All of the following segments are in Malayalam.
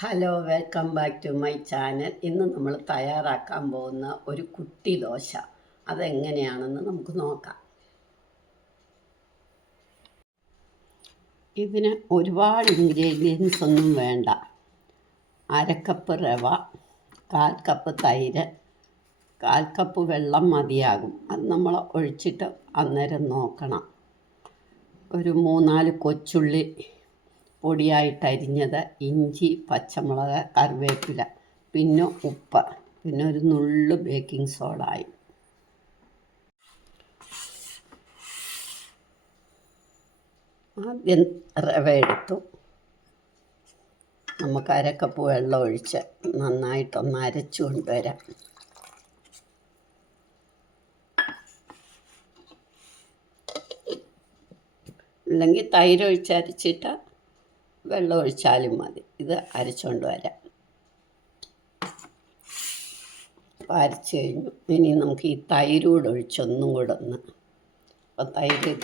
Hello, welcome back to my channel. ഇന്ന് നമ്മൾ തയ്യാറാക്കാൻ പോകുന്ന ഒരു കുട്ടി ദോശ. അതെങ്ങനെയാണെന്ന് നമുക്ക് നോക്കാം. ഇതിന് ഒരുപാട് ഇൻഗ്രീഡിയൻസ് ഒന്നും വേണ്ട. 1/2 കപ്പ് റവ, 1/4 കപ്പ് തൈര്, 1/4 കപ്പ് വെള്ളം മതിയാകും. അത് നമ്മൾ ഒഴിച്ചിട്ട് അന്നേരം നോക്കണം. ഒരു 3-4 കൊച്ചുള്ളി പൊടിയായിട്ടരിഞ്ഞത്, ഇഞ്ചി, പച്ചമുളക്, കറിവേപ്പില, പിന്നെ ഉപ്പ്, പിന്നെ ഒരു നുള്ളു ബേക്കിംഗ് സോഡായും. ആദ്യം റവ എടുത്തു. നമുക്ക് 1/2 കപ്പ് വെള്ളം ഒഴിച്ച് നന്നായിട്ടൊന്ന് അരച്ചു കൊണ്ടുവരാം. അല്ലെങ്കിൽ തൈര് ഒഴിച്ച് അരച്ചിട്ട് വെള്ളം ഒഴിച്ചാലും മതി. ഇത് അരച്ചുകൊണ്ട് വരാം. അരച്ച് കഴിഞ്ഞു. ഇനി നമുക്ക് ഈ തൈര് കൂടെ ഒഴിച്ചൊന്നും കൂടെ ഒന്ന്, അപ്പം തൈര്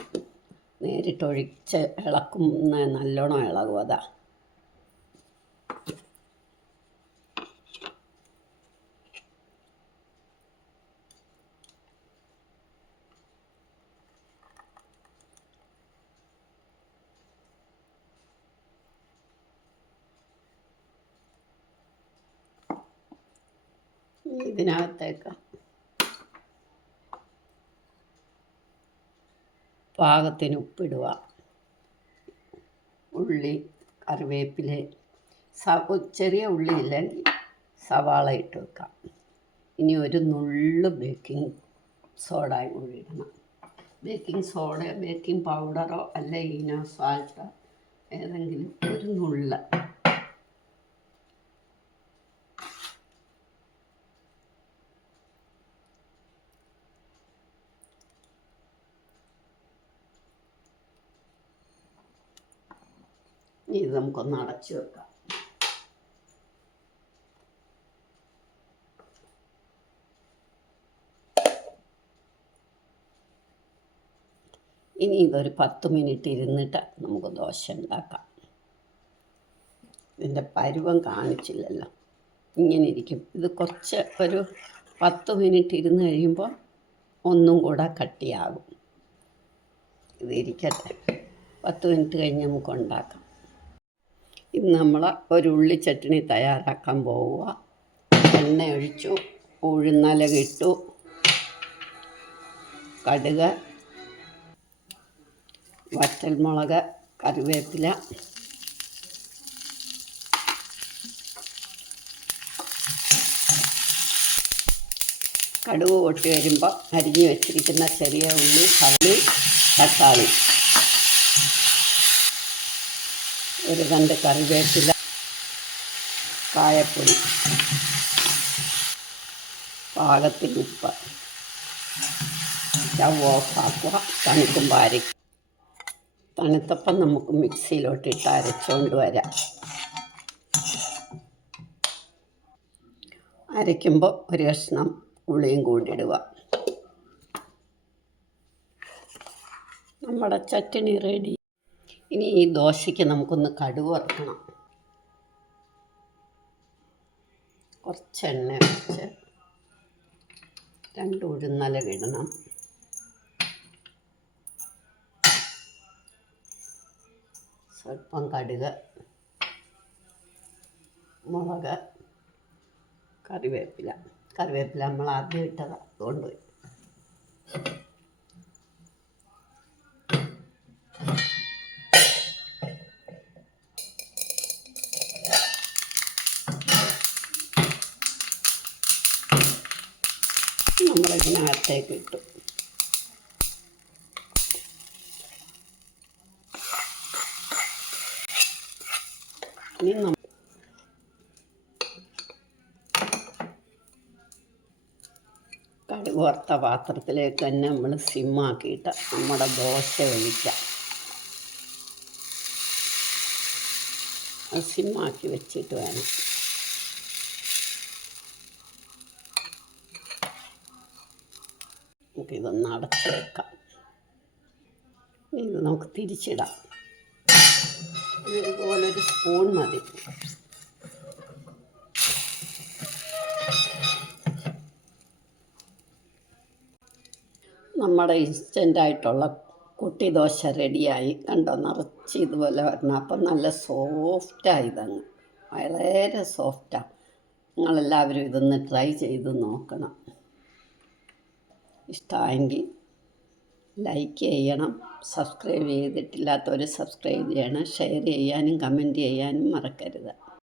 നേരിട്ടൊഴിച്ച് ഇളക്കുന്ന നല്ലോണം ഇളകും. അതാ ഇതിനകത്തേക്ക് പാകത്തിന് ഉപ്പിടുക, ഉള്ളി, കറിവേപ്പില, ചെറിയ ഉള്ളി ഇല്ലെങ്കിൽ സവാള ഇട്ട് വെക്കാം. ഇനി ഒരു നുള്ളു ബേക്കിംഗ് സോഡ കൂടി ഇടണം. ബേക്കിംഗ് സോഡ, ബേക്കിംഗ് പൗഡറോ അല്ല ഈനോ സാൾട്ടോ ഏതെങ്കിലും ഒരു നുള്ള്. ഇത് നമുക്കൊന്ന് അടച്ചു വെക്കാം. ഇനി ഇതൊരു 10 മിനിറ്റ് ഇരുന്നിട്ട് നമുക്ക് ദോശ ഉണ്ടാക്കാം. ഇതിൻ്റെ പരുവം കാണിച്ചില്ലല്ലോ, ഇങ്ങനെ ഇരിക്കും. ഇത് കുറച്ച് ഒരു 10 മിനിറ്റ് ഇരുന്ന് കഴിയുമ്പോൾ ഒന്നും കൂടെ കട്ടിയാകും. ഇത് ഇരിക്കട്ടെ. 10 മിനിറ്റ് കഴിഞ്ഞ് നമുക്ക് ഉണ്ടാക്കാം. ഇന്ന് നമ്മൾ ഒരു ഉള്ളി ചട്നി തയ്യാറാക്കാൻ പോവുക. എണ്ണ ഒഴിച്ചു, ഉഴുന്നലക ഇട്ടു, കടുക്, വറ്റൽമുളക്, കറിവേപ്പില, കടുക് പൊട്ടി വരുമ്പോൾ അരിഞ്ഞു വെച്ചിരിക്കുന്ന ചെറിയ ഉള്ളി, സവോള, തക്കാളി, ഒരു 2 കറിവേപ്പില, കായപ്പൊടി, പാകത്തിന് ഉപ്പ്. സ്റ്റവ് ഓഫാക്കുക. തണുക്കുമ്പോൾ അരയ്ക്കും. തണുത്തപ്പം നമുക്ക് മിക്സിയിലോട്ടിട്ട് അരച്ചുകൊണ്ട് വരാം. അരയ്ക്കുമ്പോൾ ഒരു കഷ്ണം പുളിയും കൂടി ഇടുക. നമ്മുടെ ചട്നി റെഡി. ഇനി ഈ ദോശയ്ക്ക് നമുക്കൊന്ന് കടുക് വറുക്കണം. കുറച്ച് എണ്ണ ഒഴിച്ച് 2 ഉഴുന്നലക ഇടണം. സ്വല്പം കടുക്, മുളക്, കറിവേപ്പില നമ്മൾ ആദ്യം ഇട്ടതാണ്, അതുകൊണ്ട് നമ്മളിതിനകത്തേക്ക് ഇട്ടു. ഇനി കടുക് വറുത്ത പാത്രത്തിലേക്ക് തന്നെ നമ്മൾ സിമ്മാക്കിയിട്ട് നമ്മുടെ ദോശ ഒഴിക്കാം. അത് സിമ്മാക്കി വെച്ചിട്ട് വേണം. നമുക്കിതൊന്ന് അടച്ച് വെക്കാം. ഇത് നമുക്ക് തിരിച്ചിടാം. ഇതുപോലൊരു സ്പൂൺ മതി. നമ്മുടെ ഇൻസ്റ്റൻ്റായിട്ടുള്ള കുട്ടി ദോശ റെഡിയായി. കണ്ടോ, നിറച്ച് ഇതുപോലെ വരണം. അപ്പം നല്ല സോഫ്റ്റാണ് ഇതങ്ങ്, വളരെ സോഫ്റ്റാണ്. നിങ്ങളെല്ലാവരും ഇതൊന്ന് ട്രൈ ചെയ്ത് നോക്കണം. ഇഷ്ടമായെങ്കിൽ ലൈക്ക് ചെയ്യണം, സബ്സ്ക്രൈബ് ചെയ്തിട്ടില്ലാത്തവർ സബ്സ്ക്രൈബ് ചെയ്യണം, ഷെയർ ചെയ്യാനും കമൻറ്റ് ചെയ്യാനും മറക്കരുത്.